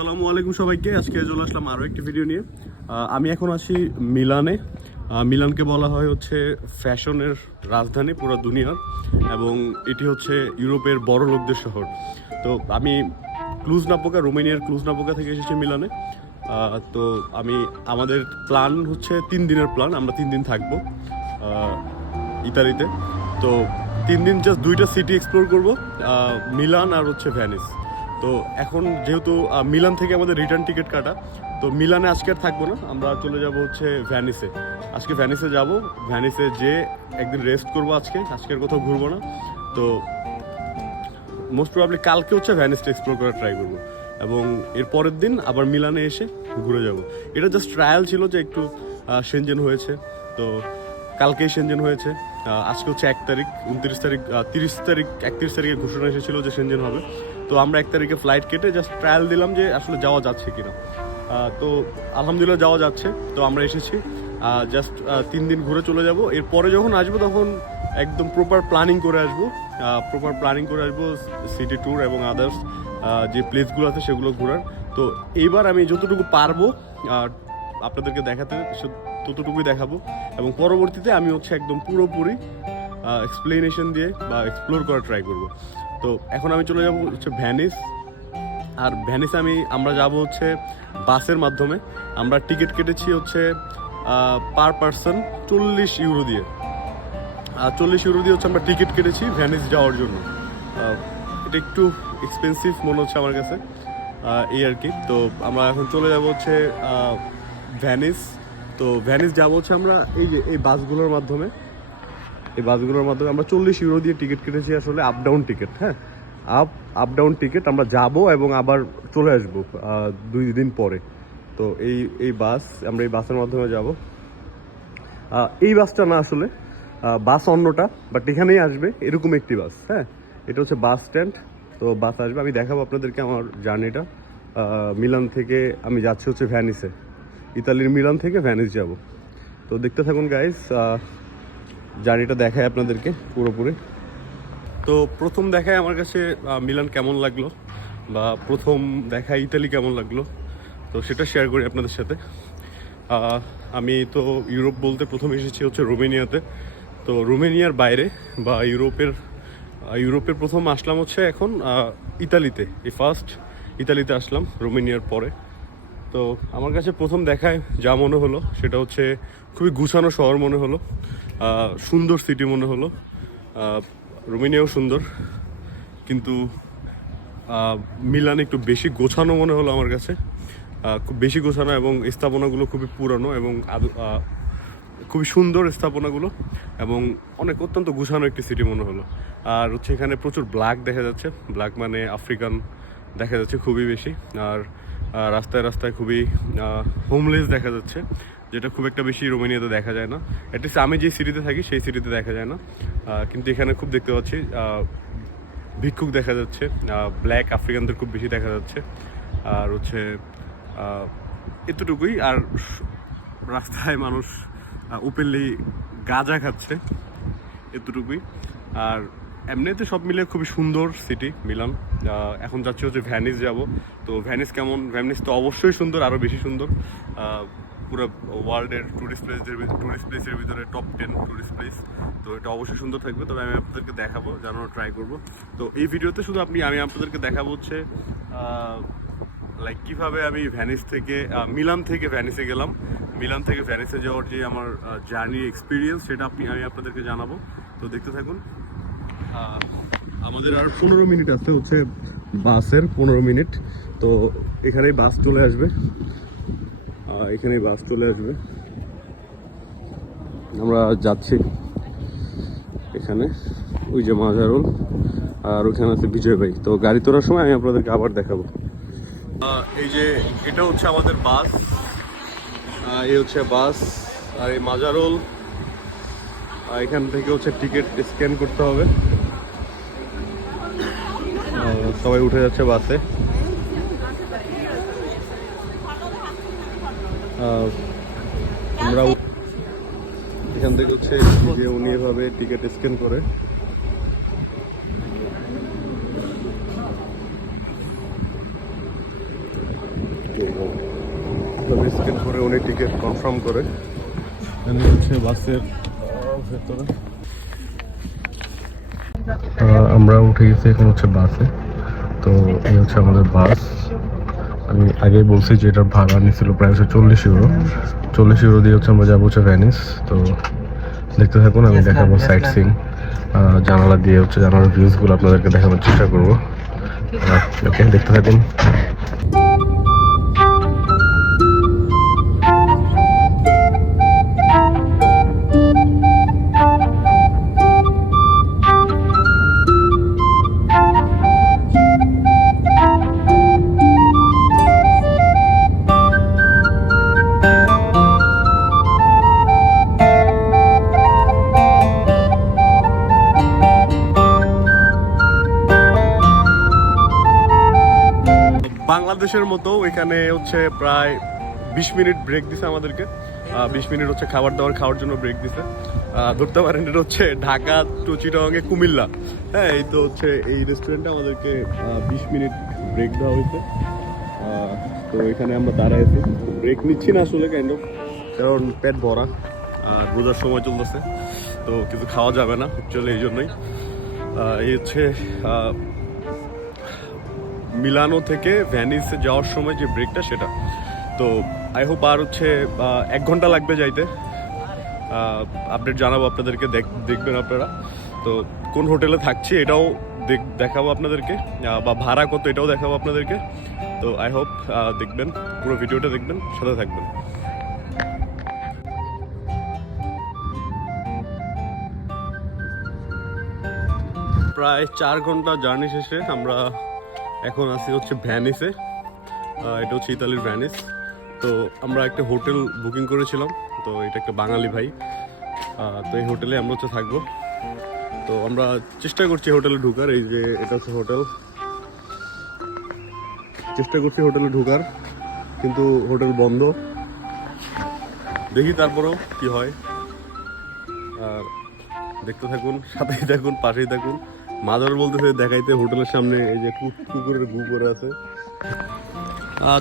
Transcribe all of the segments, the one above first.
আসসালামু আলাইকুম সবাইকে। আজকে চলে আসলাম আরও একটি ভিডিও নিয়ে। আমি এখন আছি মিলানে। মিলানকে বলা হয় হচ্ছে ফ্যাশনের রাজধানী পুরো দুনিয়ার এবং এটি হচ্ছে ইউরোপের বড় লোকদের শহর। তো আমি ক্লুজ নাপোকা, রোমানিয়ার ক্লুজ নাপোকা থেকে এসেছি মিলানে। তো আমি, আমাদের প্ল্যান হচ্ছে তিন দিনের প্ল্যান আমরা তিন দিন থাকব ইতালিতে। তো তিন দিন জাস্ট দুইটা সিটি এক্সপ্লোর করব মিলান আর হচ্ছে ভ্যানিস তো এখন যেহেতু মিলান থেকে আমাদের রিটার্ন টিকিট কাটা, তো মিলানে আজকে আর থাকব না। আমরা চলে যাব হচ্ছে ভ্যানিসে আজকে ভ্যানিসে যাব। ভ্যানিসে যে একদিন রেস্ট করব আজকে। আজকের কোথাও ঘুরবো না। তো মোস্ট প্রবাবলি কালকে হচ্ছে ভ্যানিসটা এক্সপ্লোর করার ট্রাই করব। এবং এর পরের দিন আবার মিলানে এসে ঘুরে যাব। এটা জাস্ট ট্রায়াল ছিল যে একটু সেনজেন হয়েছে। তো কালকেই সেনজেন হয়েছে। আজকে হচ্ছে এক তারিখ, উনত্রিশ তারিখ তিরিশ তারিখ, একত্রিশ তারিখে ঘোষণা এসেছিল যে সেনজেন হবে। তো আমরা এক তারিখে ফ্লাইট কেটে জাস্ট ট্রায়াল দিলাম যে আসলে যাওয়া যাচ্ছে কিনা। তো আলহামদুলিল্লাহ যাওয়া যাচ্ছে। তো আমরা এসেছি। জাস্ট তিন দিন ঘুরে চলে যাব। এরপরে যখন আসব তখন একদম প্রপার প্ল্যানিং করে আসব। প্রপার প্ল্যানিং করে আসব সিটি ট্যুর এবং আদার্স যে প্লেসগুলো আছে সেগুলো ঘোরার। তো এইবার আমি যতটুকু পারব আপনাদেরকে দেখাতে ততটুকুই দেখাবো। এবং পরবর্তীতে আমি হচ্ছে একদম পুরোপুরি এক্সপ্লেনেশন দিয়ে বা এক্সপ্লোর করার ট্রাই করব। তো এখন আমি চলে যাব হচ্ছে ভ্যানিস। আর ভ্যানিসে আমি, আমরা যাব হচ্ছে বাসের মাধ্যমে। আমরা টিকিট কেটেছি হচ্ছে পার পার্সন চল্লিশ ইউরো দিয়ে। আর চল্লিশ ইউরো দিয়ে হচ্ছে আমরা টিকিট কেটেছি ভ্যানিস যাওয়ার জন্য। এটা একটু এক্সপেন্সিভ মনে হচ্ছে আমার কাছে এই আর কি। তো আমরা এখন চলে যাব হচ্ছে ভ্যানিস। তো ভ্যানিস যাব হচ্ছে আমরা এই যে, এই বাসগুলোর মাধ্যমে। এই বাসগুলোর মাধ্যমে আমরা চল্লিশ ইউরো দিয়ে টিকিট কেটেছি আসলে আপ ডাউন টিকিট হ্যাঁ? আপ আপ ডাউন টিকিট আমরা যাব এবং আবার চলে আসব দুই দিন পরে। তো এই এই বাস, আমরা এই বাসের মাধ্যমে যাব। এই বাসটা না আসলে বাস অন্যটা বাট এখানেই আসবে, এরকম একটি বাস হ্যাঁ? এটা হচ্ছে বাস স্ট্যান্ড তো বাস আসবে। আমি দেখাবো আপনাদেরকে আমার জার্নিটা। মিলান থেকে আমি যাচ্ছি হচ্ছে ভ্যানিসে। ইতালির মিলান থেকে ভ্যানিস যাব। তো দেখতে থাকুন গাইস জার্নিটা দেখায় আপনাদেরকে পুরোপুরি। তো প্রথম দেখায় আমার কাছে মিলান কেমন লাগল? বা প্রথম দেখায় ইতালি কেমন লাগল? তো সেটা শেয়ার করি আপনাদের সাথে। আমি তো ইউরোপ বলতে প্রথম এসেছি হচ্ছে রোমেনিয়াতে। তো রোমেনিয়ার বাইরে বা ইউরোপের ইউরোপের প্রথম আসলাম হচ্ছে এখন ইতালিতে। এই ফার্স্ট ইতালিতে আসলাম, রোমেনিয়ার পরে। তো আমার কাছে প্রথম দেখায় যা মনে হলো, সেটা হচ্ছে খুবই গুছানো শহর মনে হলো। সুন্দর সিটি মনে হলো। রোমেনিয়াও সুন্দর। কিন্তু মিলান একটু বেশি গোছানো মনে হলো আমার কাছে। খুব বেশি গোছানো এবং স্থাপনাগুলো খুবই পুরানো এবং খুবই সুন্দর স্থাপনাগুলো এবং অনেক অত্যন্ত গুছানো একটি সিটি মনে হলো। আর হচ্ছে এখানে প্রচুর ব্ল্যাক দেখা যাচ্ছে। ব্ল্যাক মানে আফ্রিকান দেখা যাচ্ছে খুবই বেশি। আর রাস্তায় রাস্তায় খুবই হোমলেস দেখা যাচ্ছে, যেটা খুব একটা বেশি রোমানিয়াতে দেখা যায় না। অ্যাটলিস্ট আমি যে সিটিতে থাকি, সেই সিটিতে দেখা যায় না। কিন্তু এখানে খুব দেখতে পাচ্ছি ভিক্ষুক দেখা যাচ্ছে ব্ল্যাক আফ্রিকানদের খুব বেশি দেখা যাচ্ছে। আর হচ্ছে এতটুকুই। আর রাস্তায় মানুষ ওপেনলি গাঁজা খাচ্ছে, এতটুকুই। আর এমনিতে সব মিলে খুবই সুন্দর সিটি মিলান। এখন যাচ্ছি হচ্ছে ভ্যানিস যাব। তো ভ্যানিস কেমন? ভ্যানিস তো অবশ্যই সুন্দর আরও বেশি সুন্দর। পুরো ওয়ার্ল্ডের টুরিস্ট প্লেসের টুরিস্ট প্লেসের ভিতরে টপ টেন টুরিস্ট প্লেস তো এটা অবশ্যই সুন্দর থাকবে। তবে আমি আপনাদেরকে দেখাবো জানানো ট্রাই করব। তো এই ভিডিওতে শুধু আপনি আমি আপনাদেরকে দেখাবো হচ্ছে লাইক কীভাবে আমি ভ্যানিস থেকে মিলান থেকে ভ্যানিসে গেলাম। মিলান থেকে ভ্যানিসে যাওয়ার যে আমার জার্নি এক্সপিরিয়েন্স সেটা আপনি আমি আপনাদেরকে জানাব। তো দেখতে থাকুন। আমাদের আর পনেরো মিনিট আছে হচ্ছে বাসের পনেরো মিনিট। তো এখানেই বাস চলে আসবে। এখানেই বাস চলে আসবে। আমরা যাচ্ছি এখানে। ওই যে মাজারুল আর ওখানে আছে বিজয় ভাই। তো গাড়ি তোলার সময় আমি আপনাদেরকে আবার দেখাবো। এই যে এটা হচ্ছে আমাদের বাস। এই হচ্ছে বাস আর এই মাজারুল। এখান থেকে হচ্ছে টিকিট স্ক্যান করতে হবে। সবাই উঠে যাচ্ছে বাসে। আমরা এখান থেকে হচ্ছে যে উনি এভাবে টিকিট স্ক্যান করে। করে উনি টিকিট কনফার্ম করে। হচ্ছে ভেতরে। আমরা উঠে গেছি এখন হচ্ছে বাসে। তো এই হচ্ছে আমাদের বাস। আমি আগেই বলছি যে এটার ভাড়া নিয়েছিল প্রায় হচ্ছে চল্লিশ ইউরো চল্লিশ ইউরো দিয়ে হচ্ছে আমরা যাব হচ্ছে ভ্যানিস তো দেখতে থাকুন আমি দেখাবো সাইট সিং জানালা দিয়ে হচ্ছে জানালার ভিউজগুলো আপনাদেরকে দেখানোর চেষ্টা করব। ওকে দেখতে থাকুন। বাংলাদেশের মতো এখানে হচ্ছে প্রায় বিশ মিনিট ব্রেক দিছে আমাদেরকে। বিশ মিনিট হচ্ছে খাবার দাবার খাওয়ার জন্য ব্রেক দিছে। ধরতে পারেন এটা হচ্ছে ঢাকা টু চিটাগাঙে কুমিল্লা। হ্যাঁ এই তো হচ্ছে এই রেস্টুরেন্টে আমাদেরকে বিশ মিনিট ব্রেক দেওয়া হয়েছে। তো এখানে আমরা দাঁড়ায় আছি। ব্রেক নিচ্ছি না আসলে কাইন্ড অফ কারণ পেট ভরা, আর রোজার সময় চলতেছে। তো কিছু খাওয়া যাবে না অ্যাকচুয়ালি এই জন্যই। এই হচ্ছে মিলানো থেকে ভ্যানিসে যাওয়ার সময় যে ব্রেকটা সেটা। তো আই হোপ আর হচ্ছে এক ঘণ্টা লাগবে যাইতে। আপডেট জানাব আপনাদেরকে, দেখ- দেখবেন আপনারা। তো কোন হোটেলে থাকছি এটাও দেখ- দেখাবো আপনাদেরকে। বা ভাড়া কত এটাও দেখাবো আপনাদেরকে। তো আই হোপ দেখবেন, পুরো ভিডিওটা দেখবেন, সাথে থাকবেন। প্রায় চার ঘণ্টা জার্নি শেষে আমরা এখন আছি হচ্ছে ভ্যানিসে। এটা হচ্ছে ইতালির ভ্যানিস। তো আমরা একটা হোটেল বুকিং করেছিলাম। তো এটা একটা বাঙালি ভাই। তো এই হোটেলে আমরা হচ্ছে থাকব। তো আমরা চেষ্টা করছি হোটেলে ঢুকার। এই যে এটা হচ্ছে হোটেল। চেষ্টা করছি হোটেলে ঢুকার, কিন্তু হোটেল বন্ধ। দেখি তারপরেও কি হয়। আর দেখতে থাকুন, সাথেই থাকুন, পাশেই থাকুন। মাদার বলতেছে দেখাইতে হোটেলের সামনে এই যে কুকুরের গু করে আছে।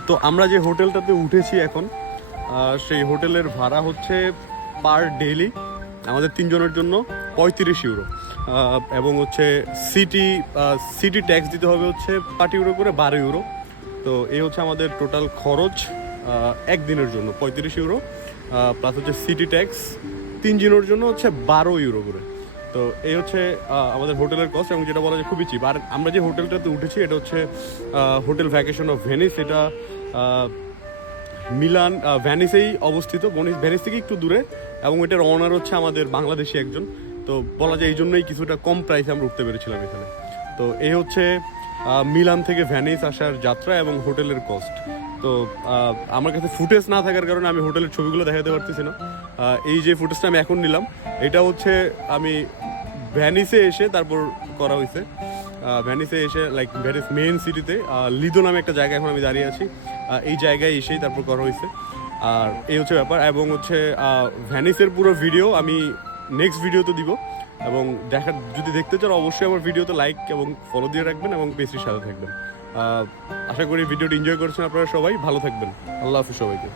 তো আমরা যে হোটেলটাতে উঠেছি এখন সেই হোটেলের ভাড়া হচ্ছে পার ডেইলি আমাদের তিনজনের জন্য পঁয়ত্রিশ ইউরো। এবং হচ্ছে সিটি সিটি ট্যাক্স দিতে হবে হচ্ছে আট ইউরো করে বারো ইউরো। তো এই হচ্ছে আমাদের টোটাল খরচ একদিনের জন্য পঁয়ত্রিশ ইউরো। প্লাস হচ্ছে সিটি ট্যাক্স তিন দিনের জন্য হচ্ছে বারো ইউরো করে। তো এই হচ্ছে আমাদের হোটেলের কস্ট এবং যেটা বলা যায় খুবই চিপ আর আমরা যে হোটেলটাতে উঠেছি, এটা হচ্ছে হোটেল ভ্যাকেশন অফ ভেনিস এটা মিলান ভ্যানিসেই অবস্থিত। ভ্যানিস থেকে একটু দূরে এবং এটার অনার হচ্ছে আমাদের বাংলাদেশি একজন। তো বলা যায় এই জন্যই কিছুটা কম প্রাইসে আমরা উঠতে পেরেছিলাম এখানে। তো এই হচ্ছে মিলান থেকে ভ্যানিস আসার যাত্রা এবং হোটেলের কস্ট তো আমার কাছে ফুটেজ না থাকার কারণে আমি হোটেলের ছবিগুলো দেখাতে পারতেছি না। এই যে ফুটেজটা আমি এখন নিলাম, এটা হচ্ছে আমি ভ্যানিসে এসে তারপর করা হয়েছে ভ্যানিসে এসে লাইক ভ্যানিস মেইন সিটিতে লিদো নামে একটা জায়গা এখন আমি দাঁড়িয়ে আছি। এই জায়গায় এসেই তারপর করা হয়েছে আর এই হচ্ছে ব্যাপার, এবং হচ্ছে ভ্যানিসের পুরো ভিডিও আমি নেক্সট ভিডিওতে দিব। এবং দেখা, যদি দেখতে চান অবশ্যই আমার ভিডিওতে লাইক এবং ফলো দিয়ে রাখবেন এবং পেস্ট্রির সাথে থাকবেন। আশা করি ভিডিওটি এনজয় করছেন আপনারা সবাই। ভালো থাকবেন। আল্লাহ হাফিজ সবাইকে।